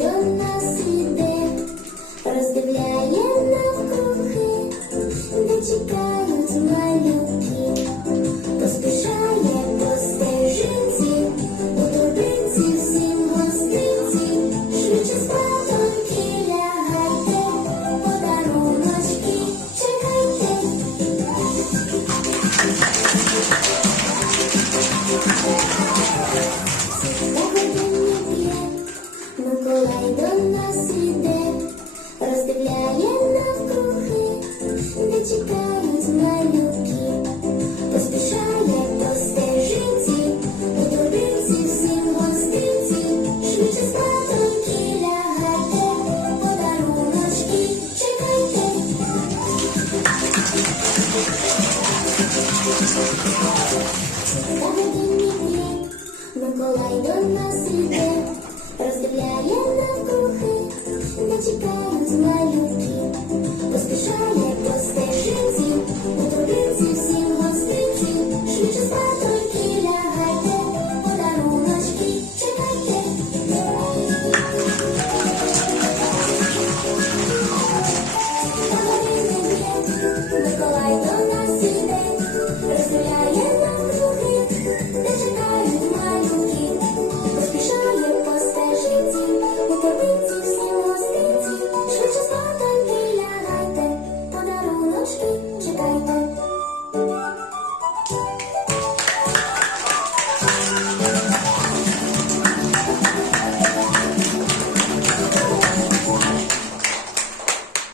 до нас іде, роздивляє навкруги, де чекає. Миколай до нас іде, роздивляє нас.